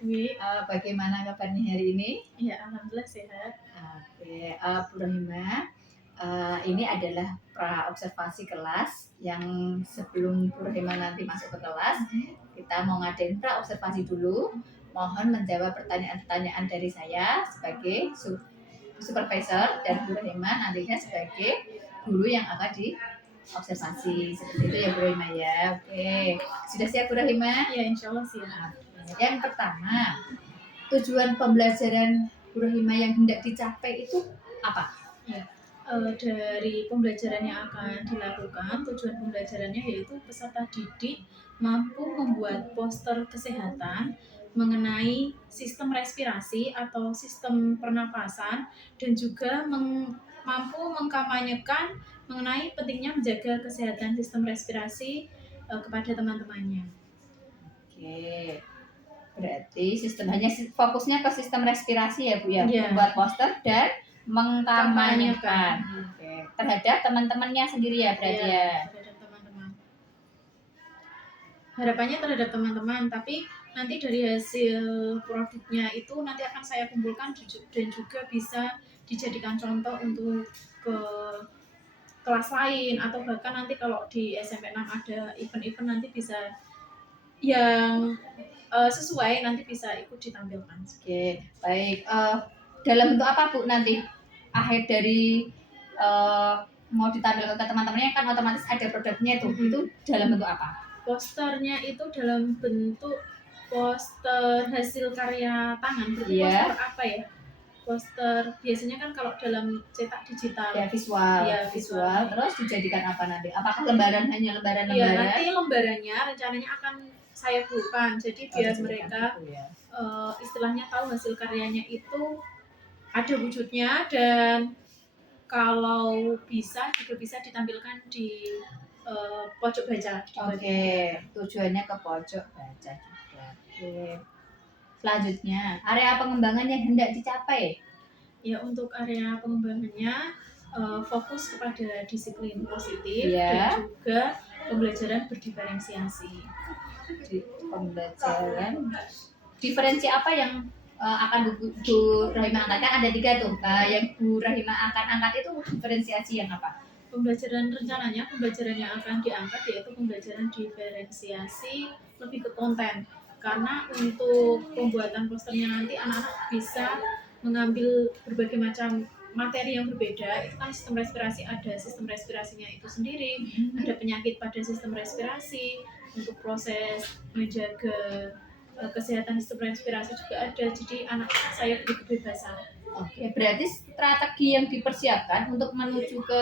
Dwi. Bagaimana kabarnya hari ini? Ya, alhamdulillah sehat. Oke, Bu Rohima, ini adalah pra observasi kelas yang sebelum Bu Rohima nanti masuk ke kelas, kita mau ngadain pra observasi dulu. Mohon menjawab pertanyaan-pertanyaan dari saya sebagai supervisor dan Bu Rohima nantinya sebagai guru yang akan diobservasi. Seperti itu ya Bu Rohima ya. Oke, sudah siap Bu Rohima? Ya, insya Allah siap. Yang pertama, tujuan pembelajaran Bu Rohima yang hendak dicapai itu apa? Ya, dari pembelajaran yang akan dilakukan, tujuan pembelajarannya yaitu peserta didik mampu membuat poster kesehatan mengenai sistem respirasi atau sistem pernapasan dan juga mampu mengkampanyekan mengenai pentingnya menjaga kesehatan sistem respirasi kepada teman-temannya. Oke, berarti hanya fokusnya ke sistem respirasi ya Bu ya, Ya. membuat poster dan mengkampanyekan. Oke. Terhadap teman-temannya sendiri ya berarti ya. Terhadap teman-teman. Harapannya terhadap teman-teman, tapi nanti dari hasil produknya itu nanti akan saya kumpulkan dan juga bisa dijadikan contoh untuk ke kelas lain atau bahkan nanti kalau di SMP 6 ada event-event nanti bisa yang sesuai nanti bisa ikut ditampilkan. Oke, baik. Dalam bentuk apa Bu nanti akhir dari mau ditampilkan ke teman-temannya kan otomatis ada produknya tuh. Itu dalam bentuk apa? Posternya itu dalam bentuk poster hasil karya tangan. Poster apa ya? Poster biasanya kan kalau dalam cetak digital ya visual. Terus dijadikan apa nanti? Apakah hanya lembaran? Ya, nanti lembarannya rencananya akan saya bukan, jadi biar mereka itu, ya. Istilahnya tahu hasil karyanya itu ada wujudnya dan kalau bisa juga bisa ditampilkan di pojok baca. Oke, tujuannya ke pojok baca juga. Oke. Selanjutnya, area pengembangan yang hendak dicapai. Ya, untuk area pengembangannya fokus kepada disiplin positif dan juga pembelajaran berdiferensiasi. Pembelajaran diferensi apa yang akan Bu Rohima angkat? Ada 3 tuh. Yang Bu Rohima akan angkat itu diferensiasi yang apa? Rencananya pembelajaran yang akan diangkat yaitu pembelajaran diferensiasi lebih ke konten, karena untuk pembuatan posternya nanti anak-anak bisa mengambil berbagai macam materi yang berbeda. Itu kan sistem respirasi, ada sistem respirasinya itu sendiri, ada penyakit pada sistem respirasi, untuk proses menjaga kesehatan sistem respirasi juga ada, jadi anak saya beri kebebasan. Oke, berarti strategi yang dipersiapkan untuk menuju ke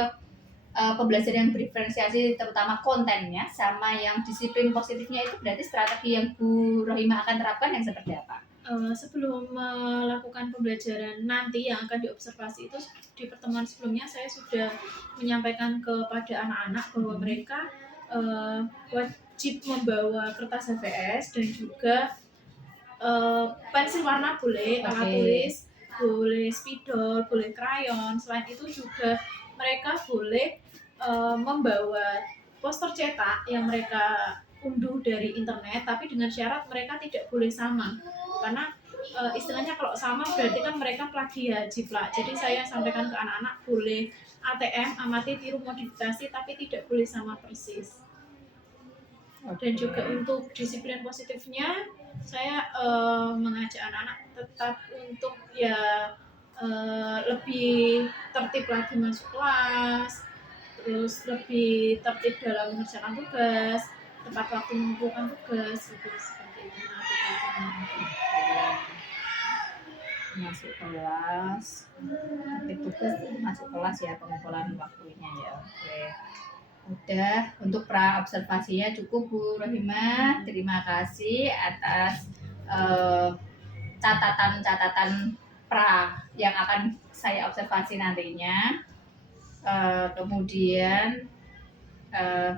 pembelajaran yang berdiferensiasi terutama kontennya sama yang disiplin positifnya itu berarti strategi yang Bu Rohima akan terapkan yang seperti apa? Sebelum melakukan pembelajaran nanti yang akan diobservasi itu di pertemuan sebelumnya saya sudah menyampaikan kepada anak-anak bahwa mereka wajib membawa kertas HVS dan juga pensil warna boleh, alat tulis boleh, spidol boleh, krayon. Selain itu juga mereka boleh membawa poster cetak yang mereka unduh dari internet, tapi dengan syarat mereka tidak boleh sama, karena istilahnya kalau sama berarti kan mereka plagiat, jiplak. Jadi saya sampaikan ke anak-anak boleh ATM, amati, tiru, modifikasi, tapi tidak boleh sama persis. Dan juga untuk disiplin positifnya saya mengajak anak-anak tetap untuk lebih tertib lagi masuk kelas, terus lebih tertib dalam mengerjakan tugas, tepat waktu mengumpulkan tugas, gitu, seperti itu. Masuk kelas, tertib tugas, masuk kelas ya, pengumpulan waktunya ya. Oke. Udah, untuk pra observasinya cukup Bu Rohima. Terima kasih atas catatan-catatan pra yang akan saya observasi nantinya. Kemudian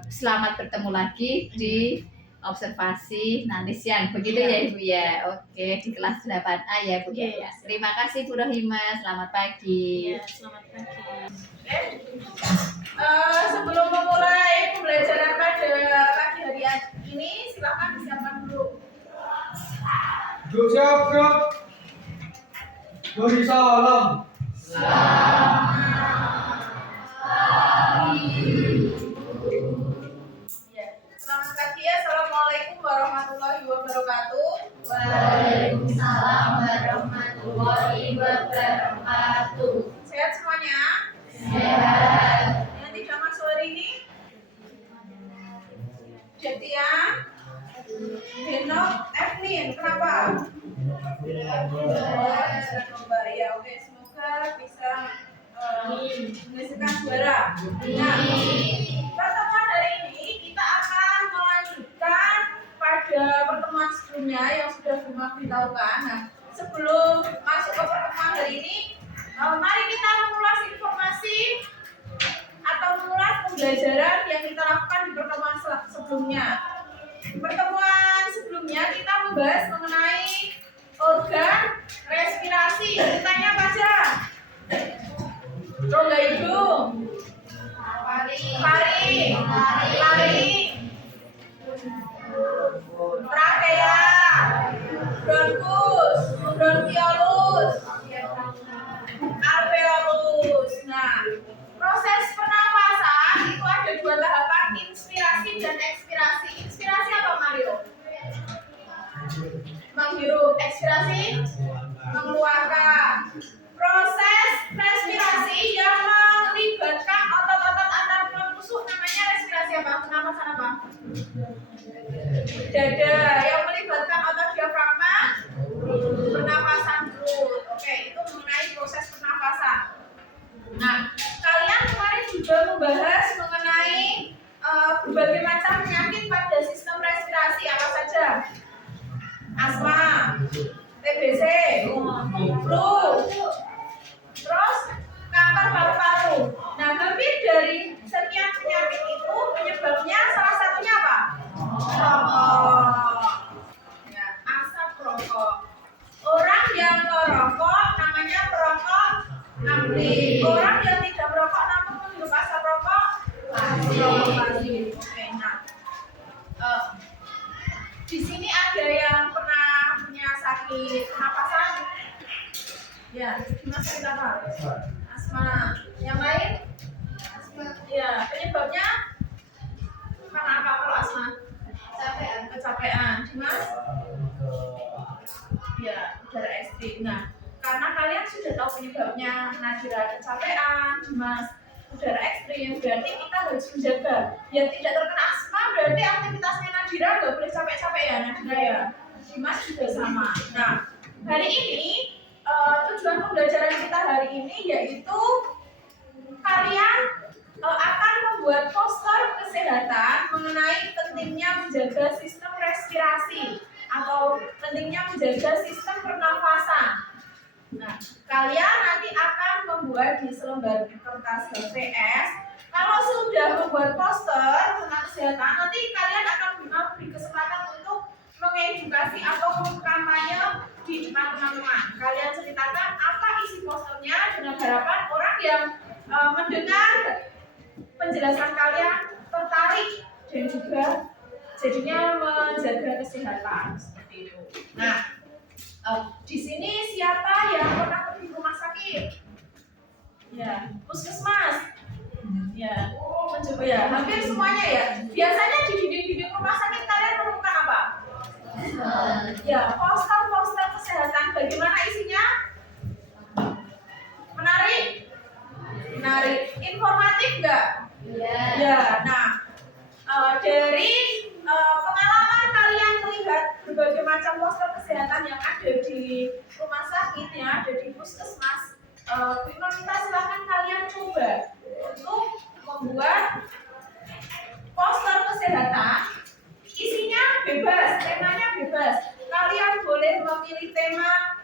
selamat bertemu lagi di observasi nanti siang, begitu ya Ibu ya. Oke, di kelas 8A ya Bu ya. Terima kasih Bu Rohima, selamat pagi. Ya, selamat pagi. Sebelum memulai pembelajaran pada pagi hari ini, silakan disiapkan dulu. Duduk siap, gerak. Beri salam. Ya. Selamat pagi ya. Assalamualaikum warahmatullahi wabarakatuh. Waalaikumsalam warahmatullahi wabarakatuh. Sehat semuanya? Sehat. Yang tidak masuk hari ini? Jetia, Denok, Evelyn. Kenapa? Lomba. Ya, oke. Semoga bisa menghasilkan juara. Nah, pertemuan hari ini kita akan melanjutkan pada pertemuan sebelumnya yang sudah Buma beritahukan. Nah, sebelum masuk ke pertemuan hari ini, mari kita mengulas informasi atau mengulas pembelajaran yang kita lakukan di pertemuan sebelumnya. Di pertemuan sebelumnya kita membahas mengenai organ respirasi. Ditanya apa aja? Rongga hidung, paring, trakea, bronkus, bronkiolus, alveolus. Nah, proses pernapasan itu ada dua tahapan, inspirasi dan ekspirasi. Inspirasi apa, Mario? Menghirup. Ekspirasi mengeluarkan. Proses respirasi yang melibatkan otot-otot antar tulang rusuk namanya respirasi apa? Pernapasan apa? Dada. Yang melibatkan otot diafragma pernapasan perut. Oke, itu mengenai proses pernapasan. Nah, kalian kemarin juga membahas mengenai berbagai macam penyakit pada sistem respirasi. Apa saja? Asma, TBC, flu, terus kanker paru-paru. Nah, hampir dari setiap penyakit itu penyebabnya salah satunya apa? Rokok. Ya, asap rokok. Orang yang merokok namanya perokok aktif. Orang yang tidak merokok namun menghirup asap rokok pasif. Oke, nah, di sini ada yang pernah punya sakit pernapasan? Ya, gimana sakit apa? Asma. Yang lain? Asma. Ya, penyebabnya karena apa kalau asma? Kecapean. Dimas? Ya, udara ekstrim. Nah, karena kalian sudah tahu penyebabnya, Nadira kecapean, Dimas udara ekstrim, berarti kita harus menjaga biar tidak terkena asma. Berarti aktivitasnya Nadira nggak boleh capek-capek ya, Nadira ya. Dimas juga sama. Nah, hari ini tujuan pembelajaran kita hari ini yaitu kalian akan membuat poster kesehatan mengenai pentingnya menjaga sistem respirasi atau pentingnya menjaga sistem pernafasan. Nah, kalian nanti akan membuat di selembar kertas HVS. Kalau sudah membuat poster tentang kesehatan, nanti kalian akan diberi kesempatan untuk mengedukasi atau mengkampanye di depan teman-teman. Kalian ceritakan apa isi posternya dengan harapan orang yang mendengar penjelasan kalian tertarik dan juga jadinya menjaga kesehatan seperti itu. Nah, di sini siapa yang pernah pergi ke rumah sakit? Ya, puskesmas. Ya, mencoba ya. Hampir semuanya ya. Biasanya di dinding-dinding rumah sakit kalian menemukan apa? Ya, poster-poster kesehatan. Bagaimana isinya? Menarik? Menarik. Informatif nggak? Ya. Nah, dari pengalaman kalian melihat berbagai macam poster kesehatan yang ada di rumah sakit, yang ada di puskesmas, kita silakan kalian coba untuk membuat poster kesehatan. Isinya bebas, temanya bebas. Kalian boleh memilih tema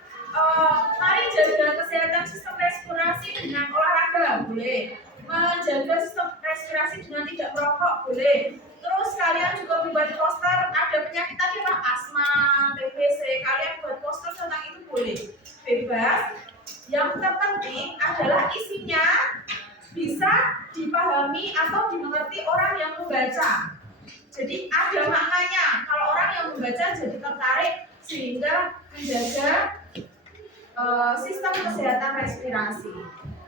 mari jaga kesehatan sistem respirasi dengan olahraga, boleh. Menjaga sistem respirasi dengan tidak merokok, boleh. Terus kalian juga membuat poster ada penyakit tadi lah, asma, TBC. Kalian buat poster tentang itu boleh, bebas. Yang terpenting adalah isinya bisa dipahami atau dimengerti orang yang membaca. Jadi ada maknanya. Kalau orang yang membaca jadi tertarik sehingga menjaga sistem kesehatan respirasi.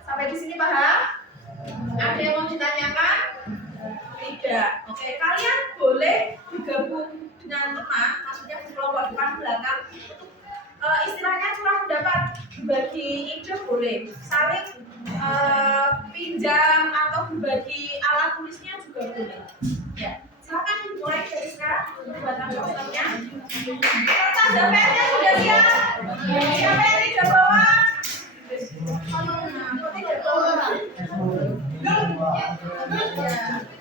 Sampai di sini paham? Ada yang mau ditanyakan? Tidak. Oke, kalian boleh bergabung dengan teman, maksudnya berkelompok depan belakang. Istilahnya curah pendapat, berbagi ide boleh, saling pinjam atau berbagi alat tulisnya juga boleh. Ya, silakan mulai dari sekarang buat posternya. Kertas dan pennya sudah siap? Siapa yang tidak bawa? Kok tidak bawa?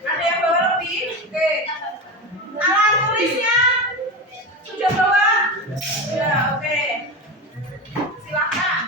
Ada yang bawa lebih? Oke. Alat tulisnya sudah bawa? Ya, oke. Silakan.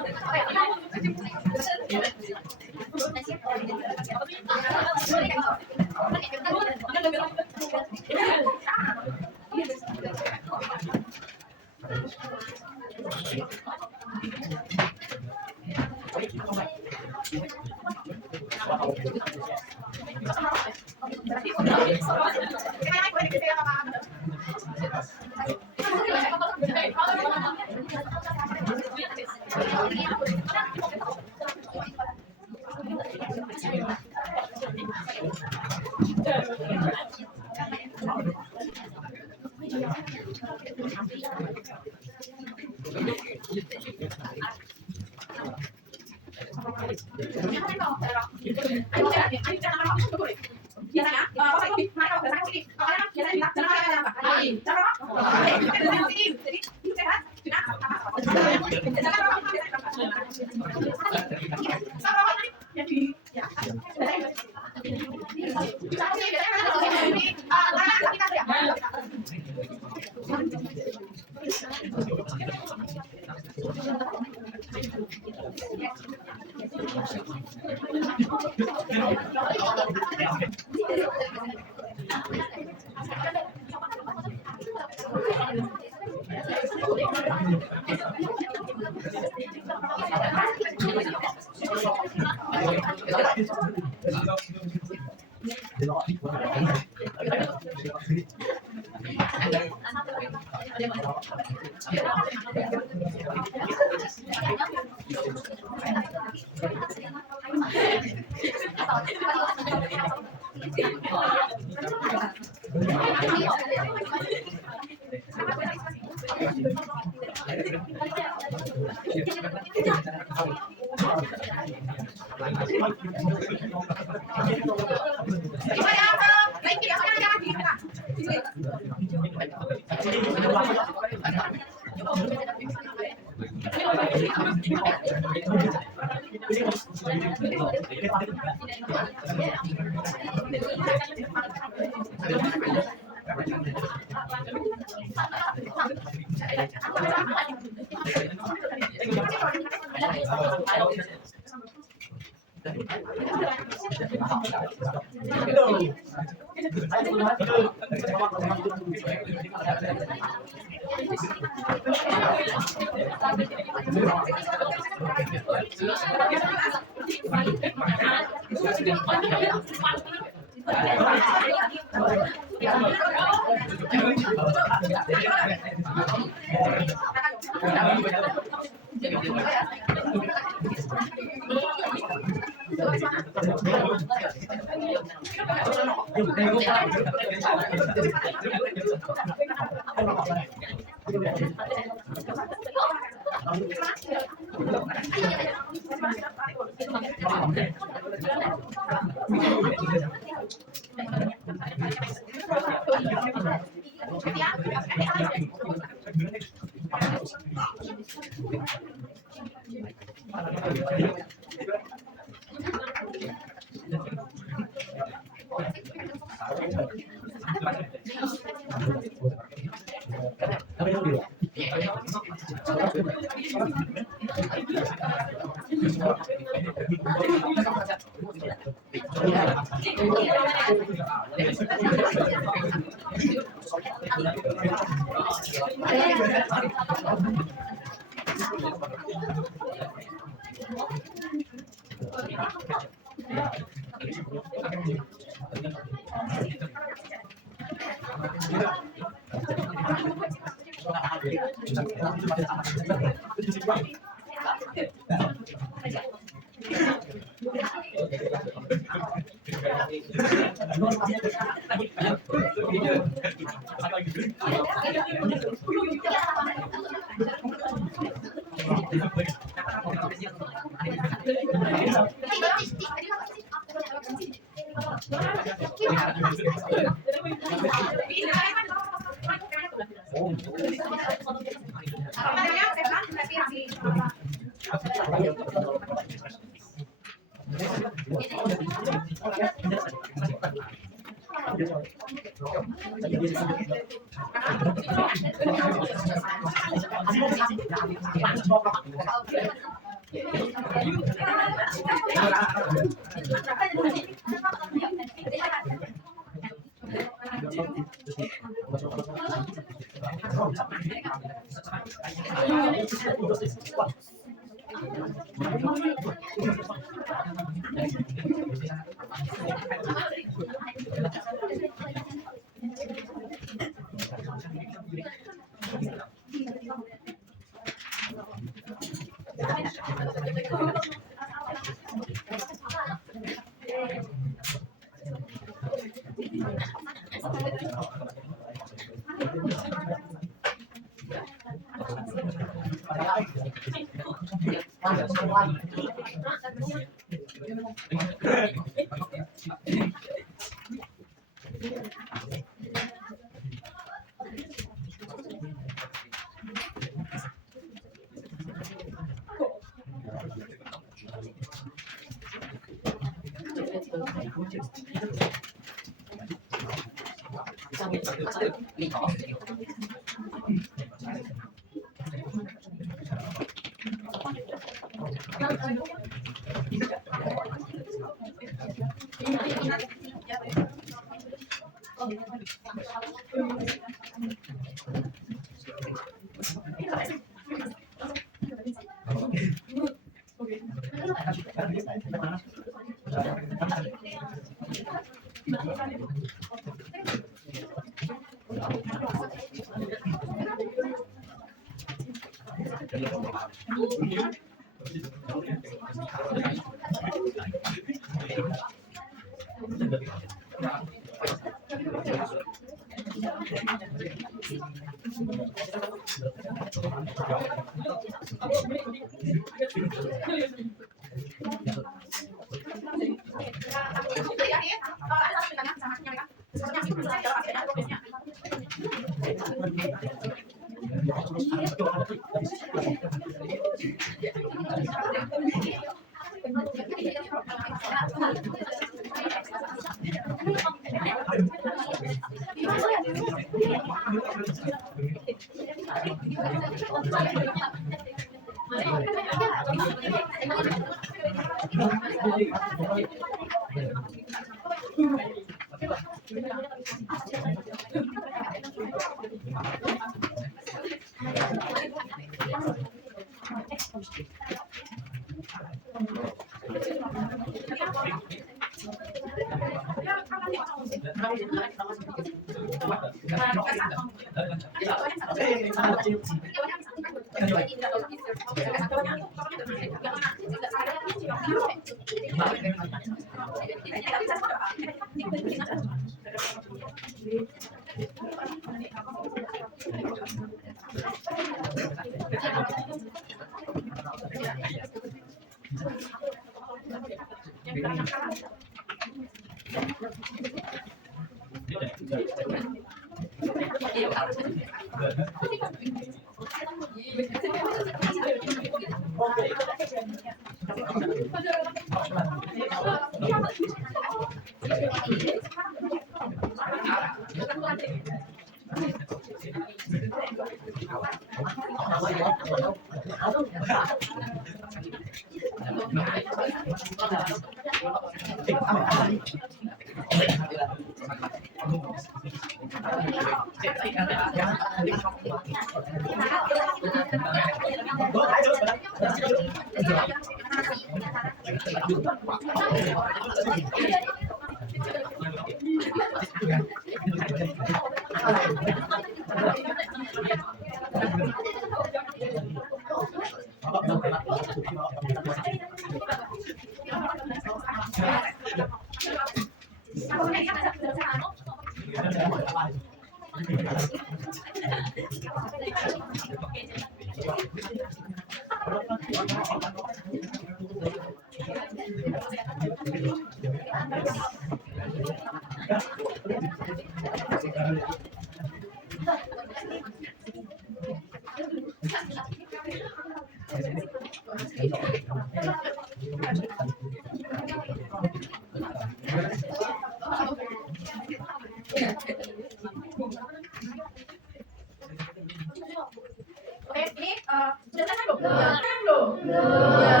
Oke, ini sudah selesai belum? Belum? Ya.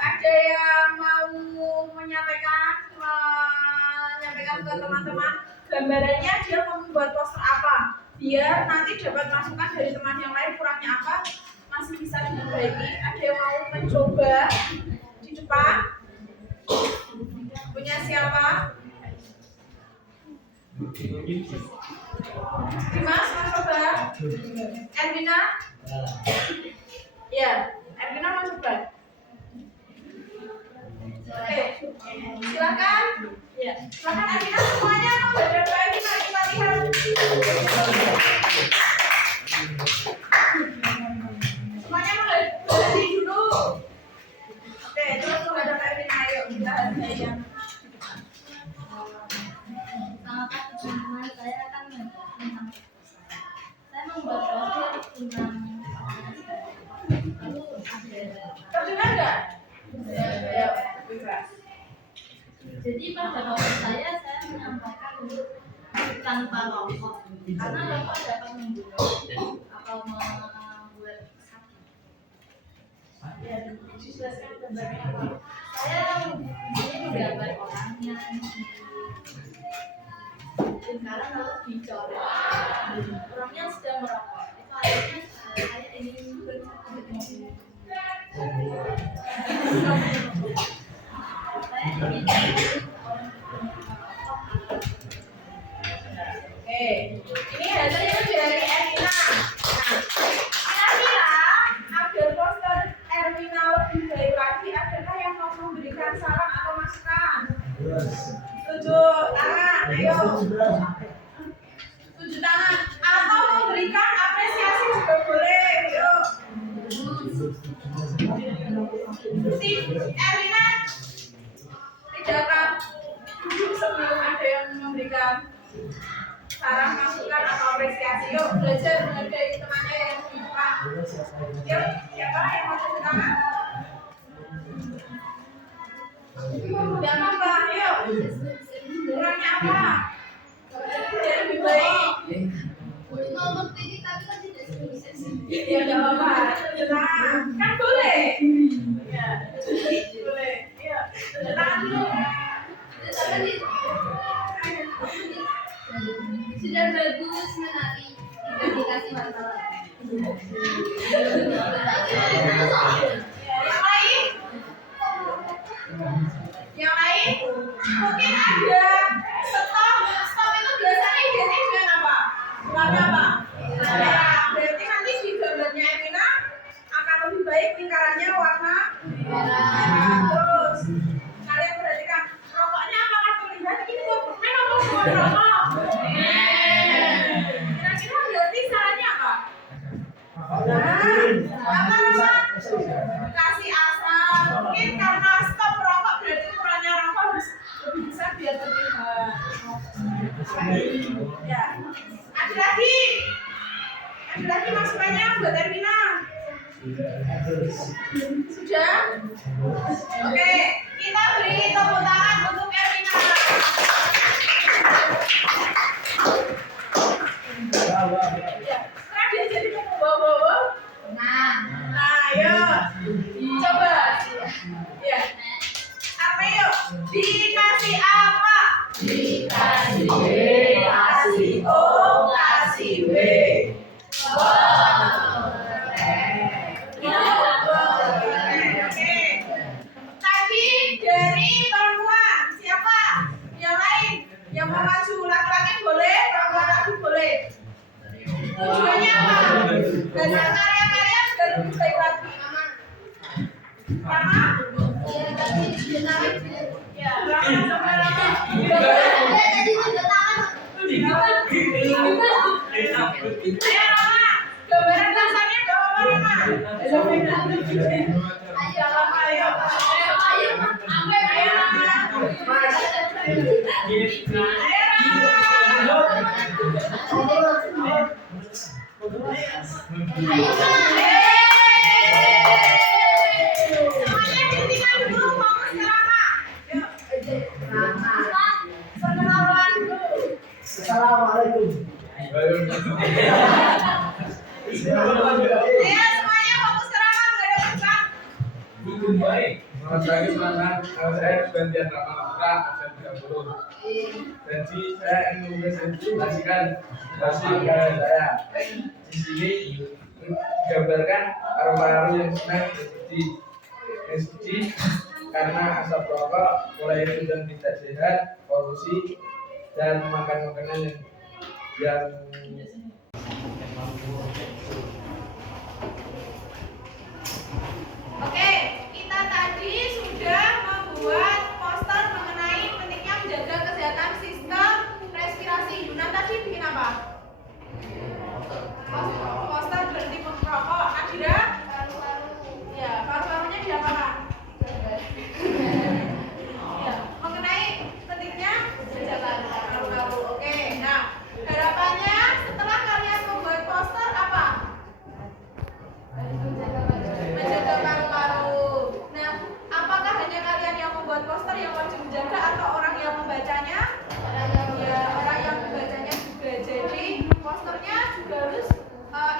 Ada yang mau menyampaikan ke teman-teman gambarannya dia mau membuat poster apa biar nanti dapat masukan dari teman yang lain kurangnya apa masih bisa diperbaiki. Ada yang mau mencoba di depan? Punya siapa? Dimas mau coba? Erwina? Ya, Erwina mau coba? Oke, silakan. Ya, silakan Erwina semuanya mau berapa ini mari kita lihat. Semuanya mau berhenti dulu. Oke, terus menghadap Erwina, ayo kita hadiah. Saya membuat poster tentang Terdengar nggak? Ya, bebas. jadi pada poster saya menyampaikan untuk tanpa rokok karena rokok dapat membunuh atau membuat sakit. Ya, dijelaskan gambarnya apa? Saya ini menggambar orang yang lingkaran lalu dicoret. Orangnya sedang merokok. Itu akhirnya saya ingin untuk membunuh. Saya ingin Oke, ini hasilnya dari Erwina. Nah, kira-kira agar poster Erwina lebih baik lagi, adakah yang mau memberikan saran atau masukan? Setuju tangan, ayo. Setuju tangan. Atau memberikan apresiasi juga boleh, yuk. Si Erwina tidak akan duduk sebelum ada yang memberikan saran, masukan atau apresiasi. Yuk belajar menghargai temannya yang lebih depan. Yuk, siapa yang mau cuci tangan? Tidak apa-apa, yuk. Kurangnya apa? Biar lebih baik. Ya tidak apa-apa. Cuci tangan. Kan boleh. Ya, boleh. Yuk, cuci tangan dulu. sudah bagus menari tidak dikasih masalah. Yang lain? Yang lain? Mungkin ada stop. Stop itu biasanya identik dengan apa? Warna apa? Merah. Berarti nanti di gambarnya Erwina akan lebih baik lingkarannya warna merah. Terus kalian perhatikan rokoknya apakah terlihat ini kok memang bukan rokok. Kira-kira berarti sarannya apa? Apa kasih asam. Mungkin karena stop merokok berarti ukurannya rokok harus lebih besar biar terlihat. Ya. Ada lagi masukannya buat Erwina. Sudah? Oke, kita beri tepuk tangan untuk Erwina. Ya, sekarang dia jadi bawa-bawa. Nah, ayo. Coba. Ya. Dikasih apa? Dikasih B, Kasih O, kasih W. Oke. Tadi dari perempuan siapa? Yang lain yang mau maju, laki-laki boleh, perempuan lagi boleh. Tujuannya apa? Hasil karya-karya sudah lebih baik lagi. Rama? Ya, Rama sama Rama. Ayo Rama, gambaran dasarnya berapa Rama? Ayo Rama, ayo. Ayo Rama. Ayo semuanya hentikan dulu, fokus ke Rama. Yuk. Perkenalan dulu. Assalamualaikum. Ayo semuanya fokus ke Rama, nggak ada depan. Baik. Selamat pagi teman-teman. Nama saya Gantian Rama Putra, absen 30. Jadi saya ingin mempresentasikan hasil karya saya. Di sini digambarkan paru-paru yang senang seperti karena asap rokok, mulai itu dan tidak sehat, polusi, dan makan makanan yang Oke, kita tadi sudah membuat poster mengenai pentingnya menjaga kesehatan sistem respirasi. Yunan tadi bikin apa? Poster berhenti merokok. Nadira? Ya, paru-parunya diapakan? Ya, mengenai pentingnya menjaga paru-paru. Oke, nah harapannya setelah kalian membuat poster apa? Menjaga paru-paru. Nah, apakah hanya kalian yang membuat poster yang wajib menjaga atau orang yang membacanya? Ya, orang yang membacanya juga. Jadi posternya juga harus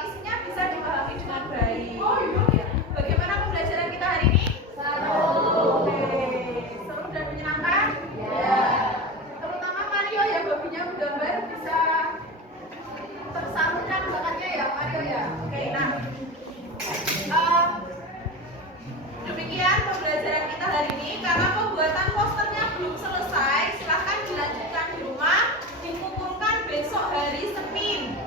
isinya bisa dipahami dengan baik. Ya. Bagaimana pembelajaran kita hari ini? Oke. Seru dan menyenangkan? Ya. Terutama Mario ya, hobinya menggambar bisa tersalurkan bakatnya ya Mario ya. Oke, nah. Demikian pembelajaran kita hari ini. Karena pembuatan posternya belum selesai, silahkan dilanjutkan di rumah, dikumpulkan besok hari Senin.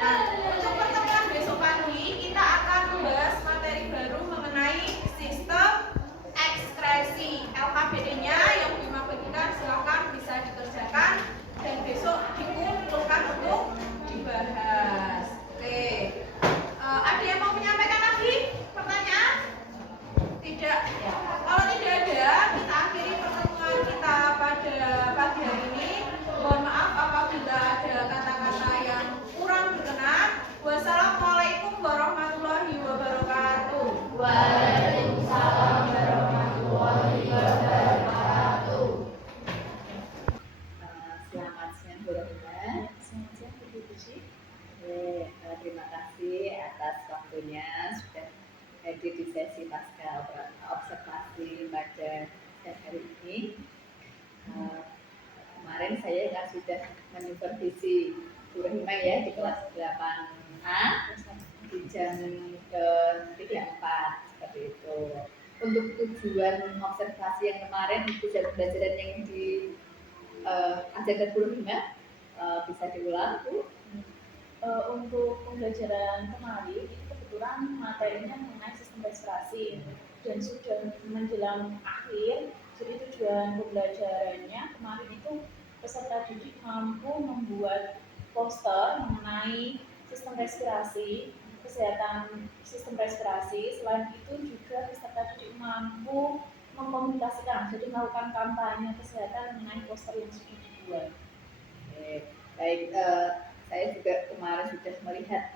Nah, untuk pertemuan besok pagi kita akan membahas materi baru mengenai sistem ekskresi. LKPD-nya yang Bima bagikan silahkan bisa dikerjakan dan besok dikumpulkan untuk dibahas. Oke. Ada yang mau menyampaikan lagi pertanyaan? Tidak. Kalau tidak ada, kita akhiri pertemuan kita pada pagi hari ini. Mohon maaf apabila ada kata-kata yang kurang berkenan. Wassalamualaikum warahmatullahi wabarakatuh. Waalaikumsalam warahmatullahi wabarakatuh. Selamat siang Bu Rohina. Selamat siang Ibu Suci. Terima kasih atas waktunya sudah hadir di sesi pasca observasi pada siang hari ini. Kemarin saya sudah menyupervisi Bu Rohina ya di kelas 8A di jam ke-3-4 seperti itu. Untuk tujuan observasi yang kemarin, tujuan pembelajaran yang diajarkan Bu Rohina bisa diulang Bu. Untuk pembelajaran kemarin itu kebetulan materinya mengenai sistem respirasi dan sudah menjelang akhir. Jadi tujuan pembelajarannya kemarin itu peserta didik mampu membuat poster mengenai sistem respirasi, kesehatan sistem respirasi. Selain itu juga peserta didik mampu mengkomunikasikan, jadi melakukan kampanye kesehatan mengenai poster yang sudah dibuat. Baik, saya juga kemarin sudah melihat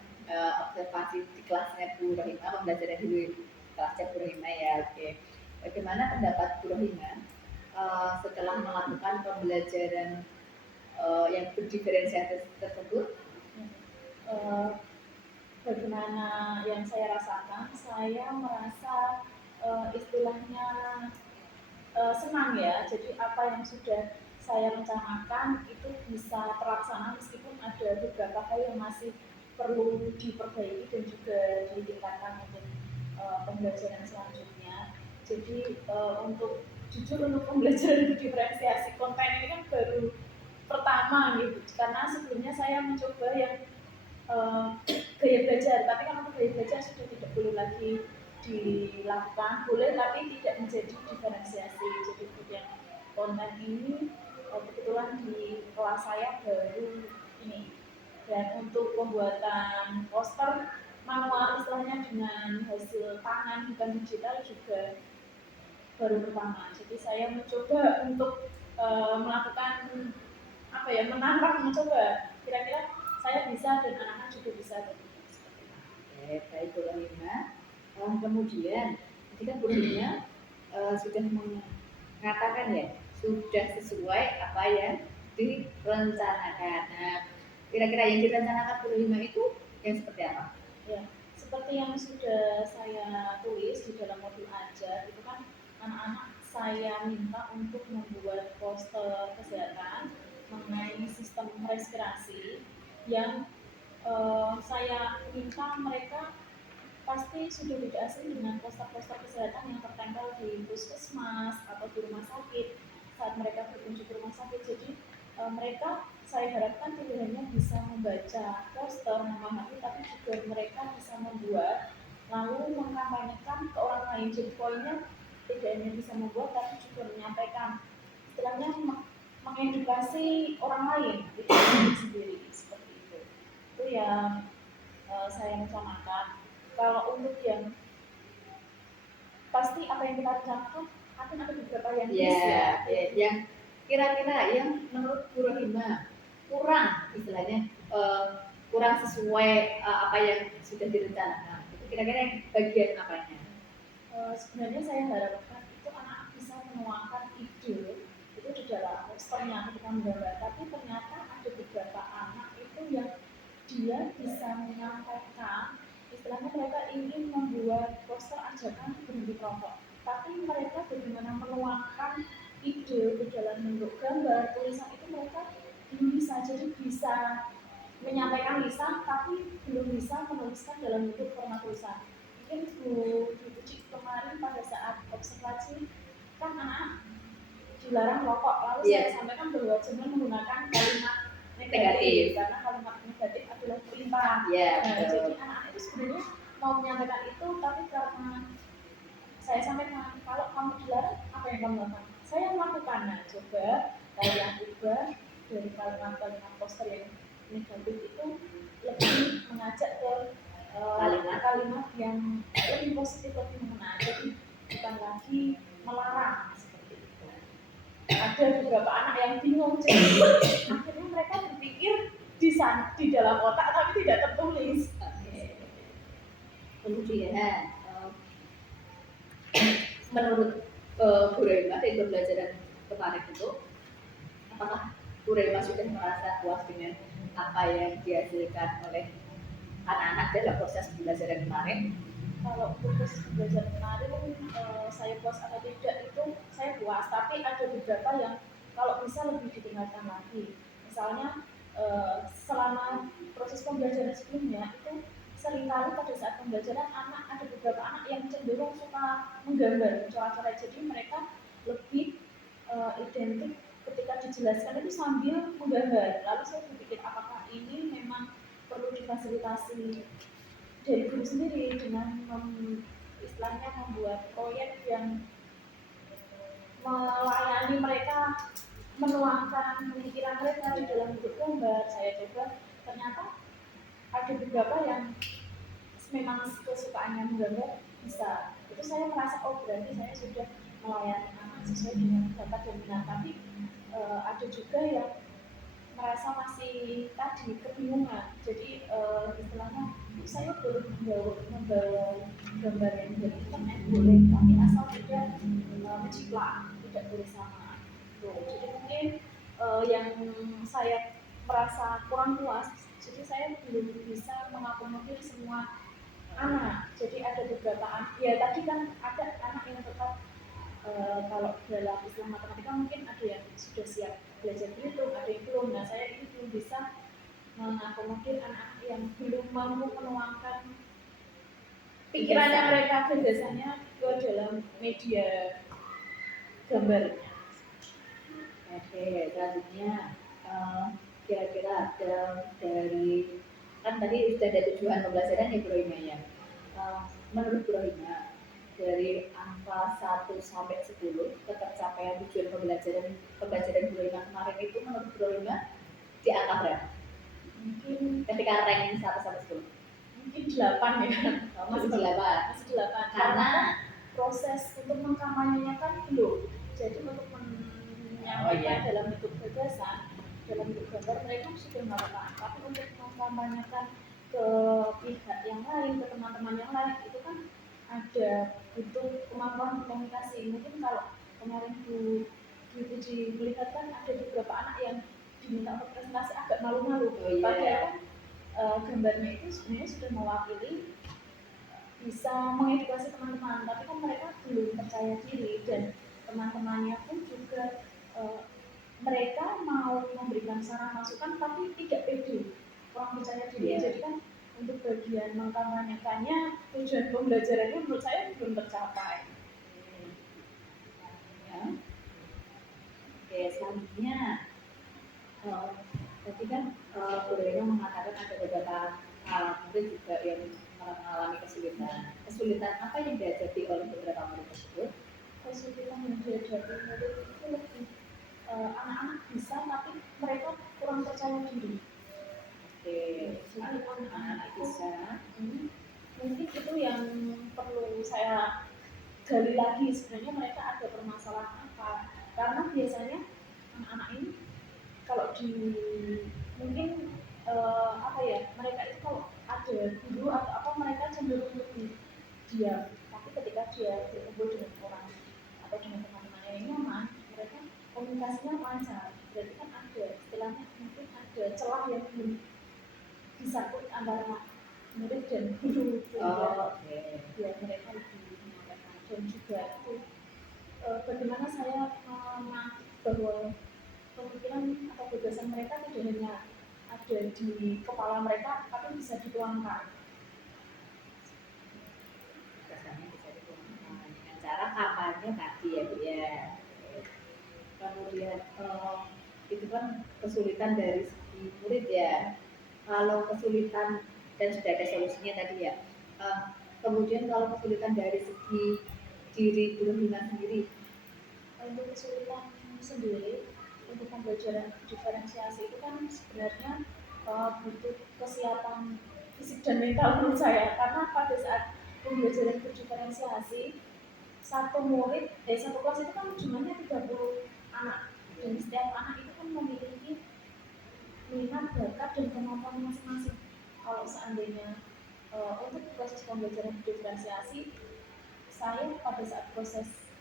observasi di kelasnya Bu Rohima, pembelajaran di kelasnya Bu Rohima ya. Oke. Bagaimana pendapat Bu Rohima setelah melakukan pembelajaran yang berdiferensiasi tersebut? Bagaimana yang saya rasakan, saya merasa istilahnya senang ya. Jadi apa yang sudah saya rencanakan itu bisa terlaksana meskipun ada beberapa hal yang masih perlu diperbaiki dan juga ditingkatkan untuk pembelajaran selanjutnya. Jadi untuk jujur untuk pembelajaran diferensiasi konten ini kan baru pertama gitu, karena sebelumnya saya mencoba yang eh, gaya belajar, tapi kan untuk gaya belajar sudah tidak boleh lagi dilakukan, boleh tapi tidak menjadi diferensiasi. Jadi untuk yang konten ini kebetulan di kelas saya baru ini, dan untuk pembuatan poster manual istilahnya dengan hasil tangan bukan digital juga baru pertama. Jadi saya mencoba untuk melakukan apa ya, menantang, mencoba kira-kira saya bisa dan anak-anak juga bisa. Oke, baik Bu Rohima. Kemudian ketika Bu Rohima sudah mengatakan ya, sudah sesuai apa yang direncanakan. Nah, kira-kira yang direncanakan Bu Rohima itu yang seperti apa? Ya, seperti yang sudah saya tulis di dalam modul ajar, itu kan anak-anak saya minta untuk membuat poster kesehatan mengenai sistem respirasi yang saya minta mereka pasti sudah tidak asing dengan poster-poster kesehatan yang tertempel di puskesmas atau di rumah sakit saat mereka berkunjung ke rumah sakit. Jadi mereka saya harapkan tidak hanya bisa membaca poster memahami, tapi juga mereka bisa membuat lalu mengkampanyekan ke orang lain. Jadi poinnya tidak hanya bisa membuat tapi juga menyampaikan, istilahnya mengedukasi orang lain, tidak diri sendiri seperti itu. Itu yang saya rencanakan. Kalau untuk yang pasti apa yang kita rencanakan akan ada beberapa yang ya, yang kira-kira yang menurut Bu Rohima kurang, istilahnya kurang sesuai apa yang sudah direncanakan. Itu kira-kira yang bagian apanya? Sebenarnya saya harapkan itu anak bisa menuangkan ide itu di dalam posternya ketika menggambar, tapi ternyata ada beberapa anak itu yang dia bisa menyampaikan, istilahnya mereka ingin membuat poster ajakan berhenti rokok, tapi mereka bagaimana menuangkan ide ke dalam bentuk gambar tulisan itu mereka belum bisa. Jadi bisa menyampaikan lisan tapi belum bisa menuliskan dalam bentuk format tulisan. Mungkin Bu Puji kemarin pada saat observasi kan anak dilarang rokok, lalu saya sampaikan bahwa jangan menggunakan kalimat negatif karena kalimat negatif adalah perintah. Nah, jadi anak-anak itu sebenarnya mau menyampaikan itu, tapi karena saya sampaikan kalau kamu dilarang apa yang kamu lakukan, saya melakukan. Nah, coba kalian ubah dari kalimat-kalimat poster yang negatif itu lebih mengajak ke kalimat yang lebih positif, lebih mengena. Jadi bukan lagi melarang seperti itu. Ada beberapa anak yang bingung, jadi akhirnya mereka berpikir di dalam otak tapi tidak tertulis. Kemudian menurut Bu Rohima dari pembelajaran kemarin itu, apakah Bu Rohima sudah merasa puas dengan apa yang dihasilkan oleh anak-anak dalam proses pembelajaran kemarin? Kalau untuk proses pembelajaran kemarin saya puas atau tidak itu saya puas, tapi ada beberapa yang kalau bisa lebih ditingkatkan lagi. Misalnya selama proses pembelajaran sebelumnya itu seringkali pada saat pembelajaran ada beberapa anak yang cenderung suka menggambar, coret-coret, jadi mereka lebih identik ketika dijelaskan itu sambil menggambar. Lalu saya berpikir apakah ini memang perlu difasilitasi dari guru sendiri dengan istilahnya membuat proyek yang melayani mereka, menuangkan pemikiran mereka di dalam bentuk gambar. Saya coba, ternyata ada beberapa yang memang kesukaannya menggambar bisa. Itu saya merasa oh berarti saya sudah melayani anak sesuai dengan bakat dan minat. Tapi ada juga yang merasa masih tadi kebingungan. Jadi istilahnya saya boleh membawa gambar yang dari internet boleh, tapi asal tidak menjiplak, tidak boleh sama. Jadi mungkin yang saya merasa kurang puas, jadi saya belum bisa mengakomodir semua anak. Jadi ada beberapa anak, ya tadi kan ada anak yang tetap kalau dalam istilah matematika mungkin ada yang sudah siap belajar berhitung, ada yang belum. Nah, saya ini belum bisa mengakomodir anak yang belum mampu menuangkan pikirannya mereka, gagasannya ke dalam media gambar. Oke, selanjutnya kira-kira dari kan tadi sudah ada tujuan pembelajaran ya Bro Hima ya. Menurut Bro Hima dari angka 1 sampai 10 ketercapaian tujuan pembelajaran Bro Hima kemarin itu menurut Bro Hima di angka berapa? Mungkin Ketika ranking 1 sampai 10. mungkin 8 ya. Masih 8. Masih 8. Karena proses untuk mengkampanyenya kan belum. Jadi untuk menyampaikan dalam bentuk gagasan, dalam bentuk gambar mereka sudah melakukan, tapi untuk mengkampanyekan ke pihak yang lain, ke teman-teman yang lain itu kan ada butuh kemampuan komunikasi. Mungkin kalau kemarin Bu Puji melihat kan ada beberapa anak yang diminta untuk presentasi agak malu-malu. Padahal gambarnya itu sebenarnya sudah mewakili, bisa mengedukasi teman-teman, tapi kan mereka belum percaya diri dan teman-temannya pun juga mereka mau memberikan saran masukan tapi tidak pede, kurang percaya diri. Jadi kan untuk bagian mengkampanyekannya tujuan pembelajarannya menurut saya belum tercapai. Oke, selanjutnya tadi kan Bu Reno mengatakan ada beberapa murid juga yang mengalami kesulitan apa yang dihadapi oleh beberapa murid tersebut? Kesulitan yang dihadapi murid itu lebih anak-anak bisa tapi mereka kurang percaya diri. Oke, Jadi anak-anak bisa. Mungkin itu yang perlu saya gali lagi, sebenarnya mereka ada permasalahan apa. Karena biasanya anak-anak ini kalau di mungkin apa ya, mereka itu kalau ada guru atau apa mereka cenderung lebih diam, tapi ketika dia berkumpul dengan orang atau dengan teman-temannya yang nyaman, mereka komunikasinya lancar. Berarti kan ada istilahnya, mungkin ada celah yang belum disangkut antara murid dan guru. Biar mereka lebih menyampaikan. Dan juga itu bagaimana saya mengaku bahwa pemikiran atau gagasan mereka tidak hanya ada di kepala mereka, tapi bisa dituangkan. Gagasannya bisa dituangkan dengan cara kampanye tadi ya Bu ya. Kemudian itu kan kesulitan dari segi murid ya. Kalau kesulitan dan sudah ada solusinya tadi ya. Kemudian kalau kesulitan dari segi diri Bu Hima sendiri, untuk kesulitan sendiri untuk pembelajaran diferensiasi itu kan sebenarnya butuh kesiapan fisik dan mental menurut saya, karena pada saat pembelajaran berdiferensiasi satu kelas itu kan jumlahnya 30 anak dan setiap anak itu kan memiliki minat, bakat, dan kemampuan masing-masing. Kalau seandainya untuk proses pembelajaran diferensiasi, saya pada saat proses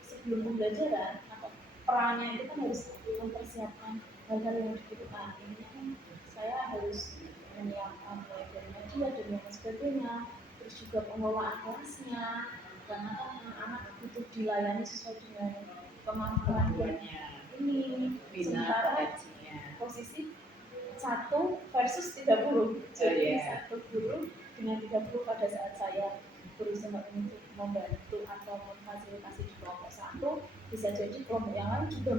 sebelum pembelajaran atau perannya itu kan harus mempersiapkan hal-hal yang dibutuhkan. Ini kan saya harus menyiapkan mulai dari media dan lain sebagainya, terus juga pengelolaan kelasnya, karena kan anak-anak butuh dilayani sesuai dengan kemampuannya. Ini sementara posisi 1 versus 30, jadi satu guru dengan 30 pada saat saya berusaha untuk membantu atau memfasilitasi di kelompok 1, bisa jadi kelompok yang lain juga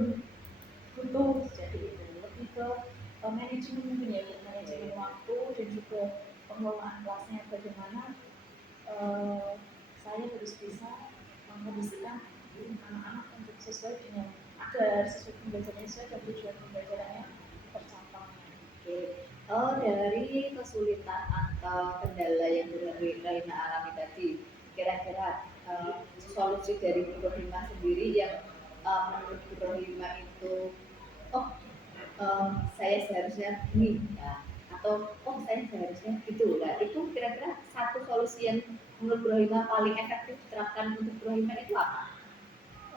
butuh. Jadi itu lebih ke manajemen mungkin ya, manajemen waktu dan juga pengelolaan kelasnya, bagaimana saya harus bisa mengkondisikan anak-anak untuk sesuai dengan agar sesuai pembelajarannya sesuai dan tujuan pembelajarannya tercapai. Dari kesulitan atau kendala yang Bu Rina alami tadi, kira-kira solusi dari Bu Rina sendiri yang menurut Bu Rina itu saya seharusnya ini ya, atau saya seharusnya gitu lah, itu kira-kira satu solusi yang menurut Bu Rina paling efektif diterapkan untuk Bu Rina itu apa?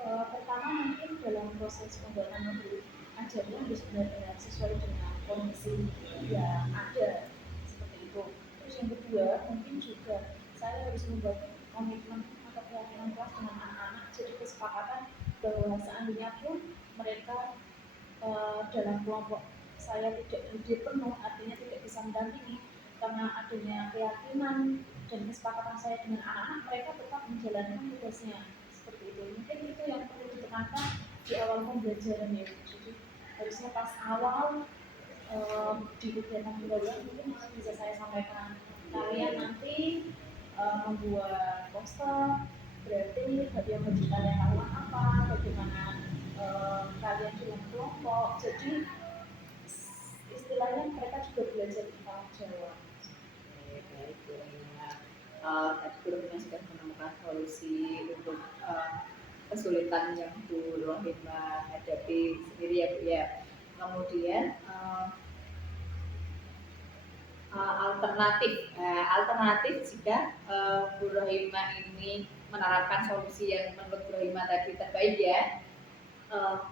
Pertama mungkin dalam proses pembuatan modul ajarnya harus benar-benar sesuai dengan kondisi yang ada, seperti itu. Terus yang kedua mungkin juga saya harus membuat komitmen atau keyakinan kelas dengan anak-anak, jadi kesepakatan bahwa seandainya pun mereka dalam kelompok saya tidak hadir penuh, artinya tidak bisa mendampingi karena adanya keyakinan dan kesepakatan saya dengan anak-anak, mereka tetap menjalankan tugasnya seperti itu. Mungkin itu yang perlu ditekankan di awal pembelajaran ya. Jadi harusnya pas awal di kegiatan pembelajaran mungkin bisa saya sampaikan, kalian nanti membuat poster, berarti yang bagi kalian lakukan apa, bagaimana kalian dengan kelompok. Jadi istilahnya mereka juga belajar tentang Jawa. Baik, Bu Rohima. Tadi Bu Rohima sudah menemukan solusi untuk kesulitan yang Bu Rohima hadapi sendiri ya Bu ya. Kemudian alternatif jika Bu Rohima ini menerapkan solusi yang menurut Bu Rohima tadi terbaik ya,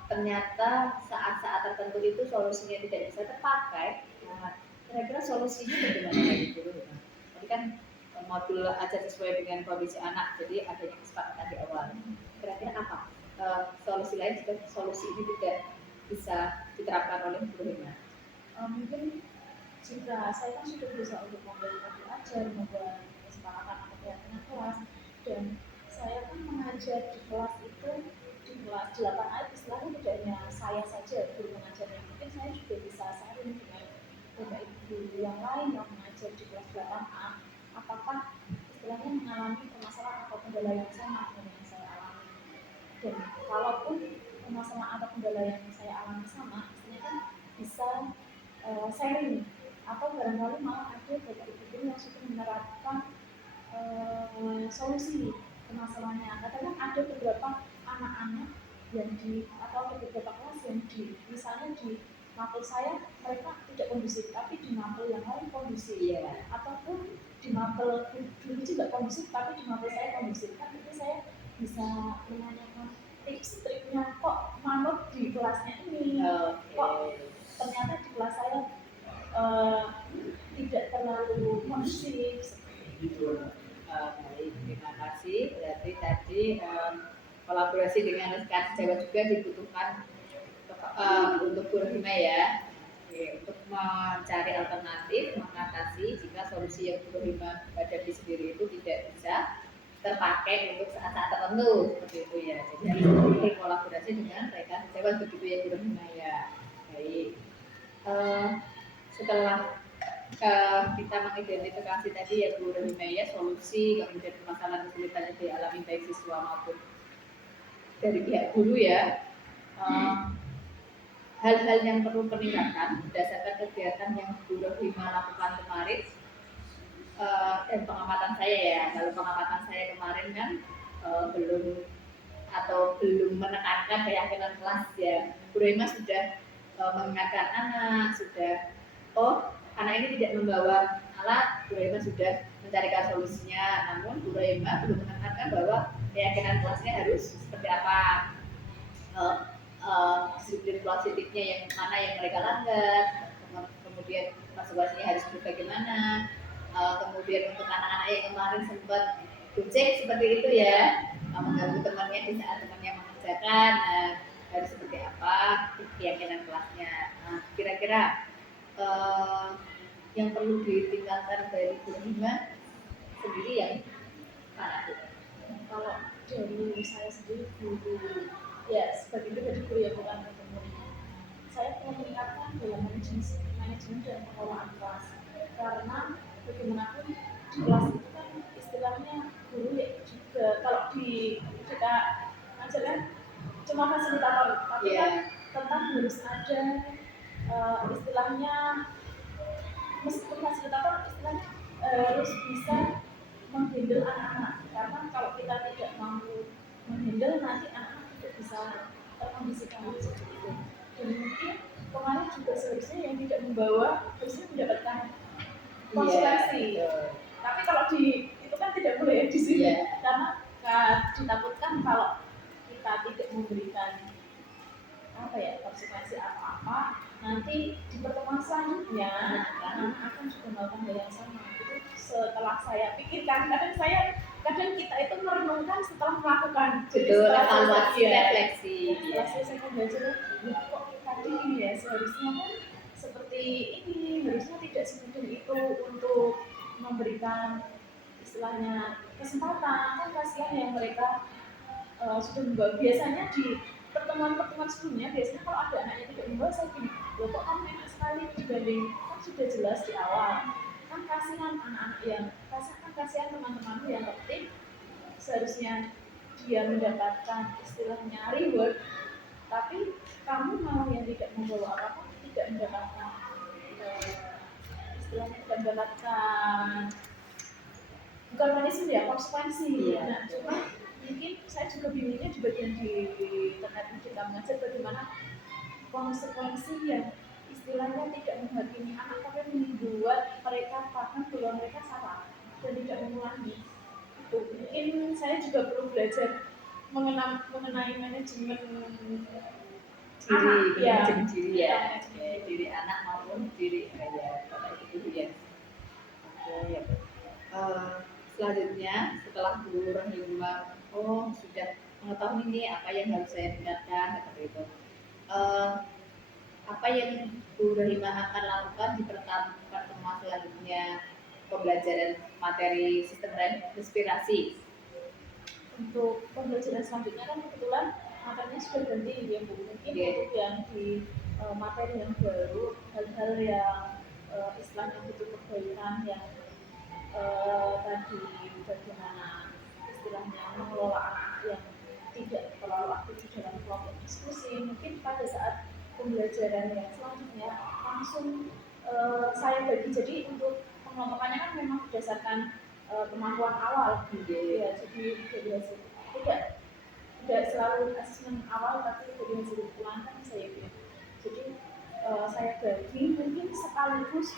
ternyata saat-saat tertentu itu solusinya tidak bisa terpakai. Nah, kira-kira solusinya bagaimana Bu Rohima? Tadi kan modul ajar sesuai dengan kondisi anak, jadi adanya kesepakatan di awal. Kira-kira apa solusi lain jika solusi ini tidak bisa diterapkan oleh Bu Rohima? Mungkin jika saya kan sudah berusaha untuk membuat modul ajar, membuat kesepakatan atau keyakinan kelas, dan saya kan mengajar di kelas itu di kelas 8A istilahnya tidak hanya saya saja guru mengajarnya, mungkin saya juga bisa sharing dengan bapak ibu yang lain yang mengajar di kelas 8A, apakah istilahnya mengalami permasalahan atau kendala yang sama dengan yang saya alami. Dan kalaupun permasalahan atau kendala yang saya alami sama, istilahnya kan bisa sharing, atau barangkali malah ada bapak ibu yang sudah menerapkan solusi permasalahannya. Kadang ada beberapa anak-anak yang atau ada beberapa kelas yang misalnya di mapel saya mereka tidak kondusif, tapi di mapel yang lain kondusif, ataupun di mapel dulu juga kondusif, tapi di mapel saya kondusif. Kan itu saya bisa menanyakan tips-triknya, kok manut di kelasnya ini, kok ternyata di kelas saya tidak terlalu kondusif. Baik, terima kasih. Berarti tadi kolaborasi dengan rekan Jawa juga dibutuhkan untuk Bu Rohima ya. Untuk mencari alternatif mengatasi jika solusi yang Bu Rohima hadapi sendiri itu tidak bisa terpakai untuk saat-saat tertentu seperti itu ya. Jadi harus berkolaborasi dengan rekan Jawa begitu ya Bu Rohima ya. Baik. Setelah kita mengidentifikasi tadi ya Bu Rohima ya solusi kemudian permasalahan kesulitan yang dialami baik siswa maupun dari pihak guru ya, hal-hal yang perlu peningkatan berdasarkan kegiatan yang Bu Rohima lakukan kemarin dan pengamatan saya ya. Kalau pengamatan saya kemarin kan belum menekankan keyakinan kelas ya. Bu Rohima sudah mengingatkan anak, sudah anak ini tidak membawa alat, Bu Rohima sudah mencarikan solusinya. Namun Bu Rohima belum menekankan bahwa keyakinan kelasnya harus seperti apa, disiplin positifnya yang mana yang mereka langgar, kemudian konsekuensinya harus bagaimana. Kemudian untuk anak-anak yang kemarin sempat kucing seperti itu ya, mengganggu temannya di saat temannya mengerjakan, harus seperti apa keyakinan kelasnya. Kira-kira yang perlu ditingkatkan dari Bu Rohima sendiri yang mana Bu? Kalau dari saya sendiri guru ya seperti itu dari guru yang bukan ketemu, saya perlu meningkatkan dalam manajemen dan pengelolaan kelas, karena bagaimanapun di kelas itu kan istilahnya guru ya juga kalau kita ajarkan cuma fasilitator, tapi kan tetap harus ada istilahnya, meskipun fasilitator istilahnya harus bisa menghandle anak-anak, karena kalau kita tidak mampu menghandle nanti anak-anak tidak bisa terkondisikan seperti itu. Dan mungkin kemarin juga seharusnya yang tidak membawa harusnya mendapatkan konsekuensi. Tapi kalau itu kan tidak boleh di sini, karena ditakutkan kalau kita tidak memberikan konsekuensi apa-apa, nanti di pertemuan selanjutnya anak akan juga melakukan hal yang sama. Itu setelah saya pikirkan, kadang saya kadang kita itu merenungkan setelah melakukan. Jadi Betul, setelah evaluasi, selesai, refleksi. setelah selesai membaca, kok tadi ini ya seharusnya kan seperti ini, harusnya tidak semudah itu untuk memberikan istilahnya kesempatan. Kan kasihan yang mereka sudah membawa. Biasanya di pertemuan-pertemuan sebelumnya, biasanya kalau ada anaknya tidak membawa, saya gini, loh kok kamu enak sekali dibanding, kan sudah jelas di awal. Kan kasihan anak-anak yang, kasihan teman-temanmu yang tertib, seharusnya dia mendapatkan istilahnya reward, tapi kamu mau yang tidak membawa apa-apa, tidak mendapatkan istilahnya tidak mendapatkan, bukan punishment ya, konsekuensi. Iya. Nah, cuma mungkin saya juga bingungnya di bagian di terkait kita mengajar bagaimana konsekuensi yang istilahnya tidak menghakimi anak tapi membuat mereka paham bahwa mereka salah dan tidak mengulangi. Itu mungkin saya juga perlu belajar mengenai manajemen Diri, ya. manajemen diri ya. Oke, diri anak maupun diri bapak ibu ya. Oke, ya. Selanjutnya setelah Bu Rahimah sudah mengetahui ini apa yang harus saya tingkatkan seperti itu. Apa yang Bu Rahimah akan lakukan di pertemuan selanjutnya pembelajaran materi sistem respirasi? Untuk pembelajaran selanjutnya kan kebetulan materinya sudah ganti ya Bu. Mungkin untuk yang di materi yang baru, hal-hal yang istilahnya butuh perbaikan yang tadi bagaimana istilahnya mengelola anak yang tidak terlalu aktif di dalam kelompok diskusi. Mungkin pada saat pembelajaran yang selanjutnya langsung saya bagi, jadi untuk pengelompokannya kan memang berdasarkan kemampuan awal ya, jadi dari hasil tidak selalu asesmen awal tapi dari hasil ulangan saya bilang. Jadi saya bagi mungkin sekaligus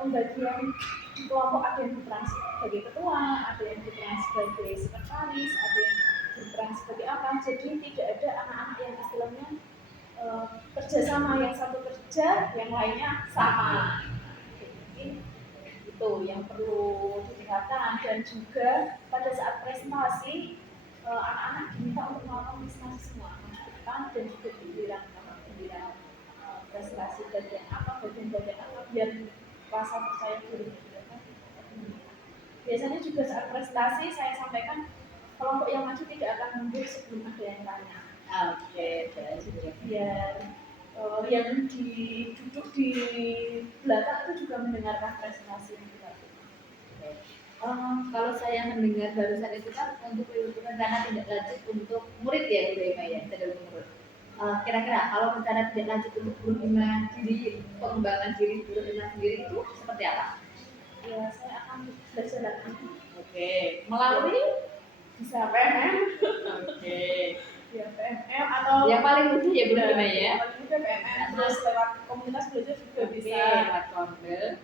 pembagian di kelompok, ada yang berperan sebagai ketua, ada yang berperan sebagai sekretaris, ada yang berperan sebagai apa. Jadi tidak ada anak-anak yang istilahnya kerja sama, yang satu kerja, yang lainnya sama. Mungkin itu yang perlu diperhatikan. Dan juga pada saat presentasi anak-anak diminta untuk melakukan presentasi semua, depan dan juga giliran presentasi bagian apa biar rasa percaya diri. Biasanya juga saat presentasi saya sampaikan kelompok yang maju tidak akan mundur sebelum ada yang tanya. Oke, biar yang duduk di belakang itu juga mendengarkan presentasi yang kita. Kalau saya mendengar barusan itu kan untuk rencana tidak lanjut untuk murid ya Bu Rahimah ya, murid. Kira-kira kalau rencana tidak lanjut untuk Bu Rahimah diri, pengembangan diri Bu Rahimah sendiri itu seperti apa? Ya, saya akan belajar lagi. Oke, melalui bisa PMM. Oke. Ya, PMM atau yang paling mudah ya Bu Rahimah ya. Paling mudah PMM, terus lewat komunitas belajar juga bisa. Lewat Kombel.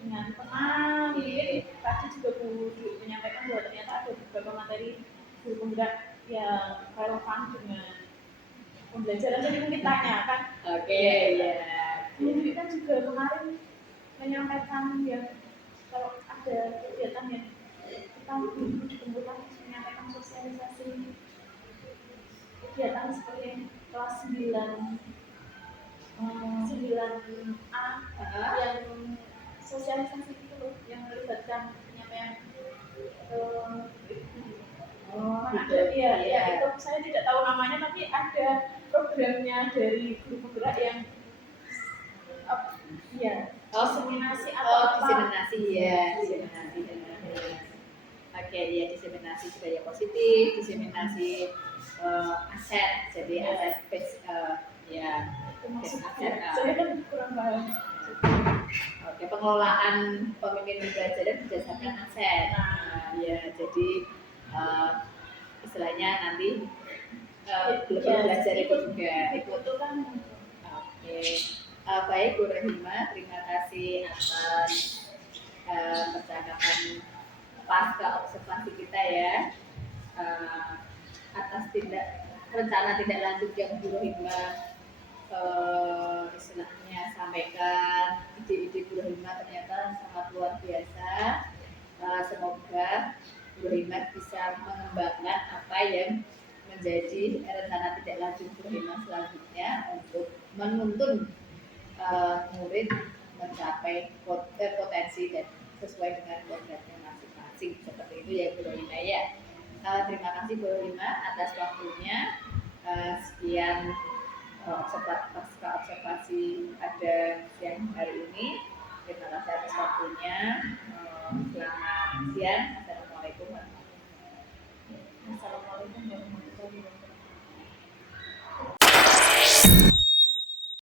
Dengan tenang, tadi juga Bu menyampaikan bahwa ternyata ada beberapa materi guru penggerak yang relevan dengan pembelajaran, jadi mungkin tanya kan. Oke, ya. Jadi kan juga kemarin menyampaikan yang kalau ada kegiatan yang kita dikumpulkan menyampaikan sosialisasi kegiatan seperti kelas 9A yang sosialisasi itu loh, yang melibatkan penyampaian ada ya itu saya tidak tahu namanya, tapi ada programnya dari guru penggerak yang diseminasi atau diseminasi ya, diseminasi. Oke, ya diseminasi budaya positif, diseminasi aset, jadi aset base ya base aset. Saya kan kurang paham. Oke, pengelolaan pemimpin pembelajaran berdasarkan aset. Ya, jadi istilahnya nanti belajar itu juga itu kan. Oke, baik Bu Rahimah, terima kasih atas percakapan pasca observasi kita ya, atas rencana tidak lanjut yang Bu Rahimah istilahnya sampaikan, ide-ide Bu Rahimah ternyata sangat luar biasa. Semoga Bu Hima bisa mengembangkan apa yang menjadi rencana tidak lanjut Bu Hima selanjutnya untuk menuntun murid mencapai potensi dan sesuai dengan programnya masing-masing seperti itu ya Bu Hima ya. Terima kasih Bu Hima atas waktunya. Sekian observasi pada siang hari ini. Terima kasih atas waktunya. Selamat siang.